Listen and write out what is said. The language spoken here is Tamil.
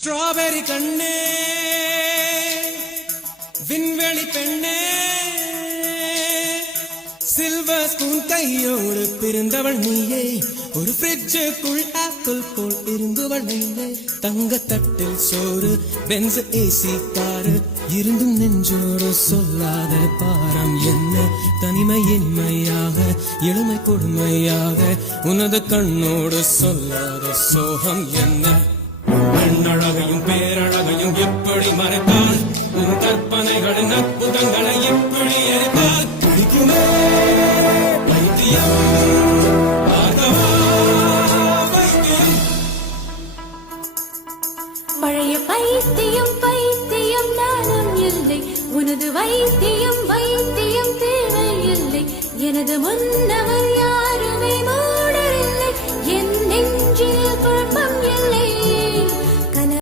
ஸ்ட்ராபெரி கண்ணே விண்வெளி பெண்ணே சில்வர் ஸ்பூன் கையோடு பிறந்தவள் நீயே ஒரு ஃப்ரிட்ஜுக்குள் ஆப்பிள் போல் இருந்தவள் நீயே தங்கத்தட்டில் சோறு பென்ஸ் ஏசி காரு இருந்தும் நெஞ்சோடு சொல்லாத பாரம் என்ன தனிமை இன்மையாக எளிமை கொடுமையாக உனது கண்ணோடு சொல்லாத சோகம் என்ன பெண்ணழகையும் பேரழகையும் எப்படி மறைத்தால் உன் கற்பனைகளின் அற்புதங்களை எப்படி எரித்தால் பிடிக்குமே பைத்தியம் பைத்தியம் பழைய பைத்தியம் பைத்தியம் நானும் இல்லை உனது வைத்தியம் வைத்தியம் தேவையில்லை எனது முன்னவர் யாருமே மூடரில்லை என் நெஞ்சில் குழப்பம் இல்லை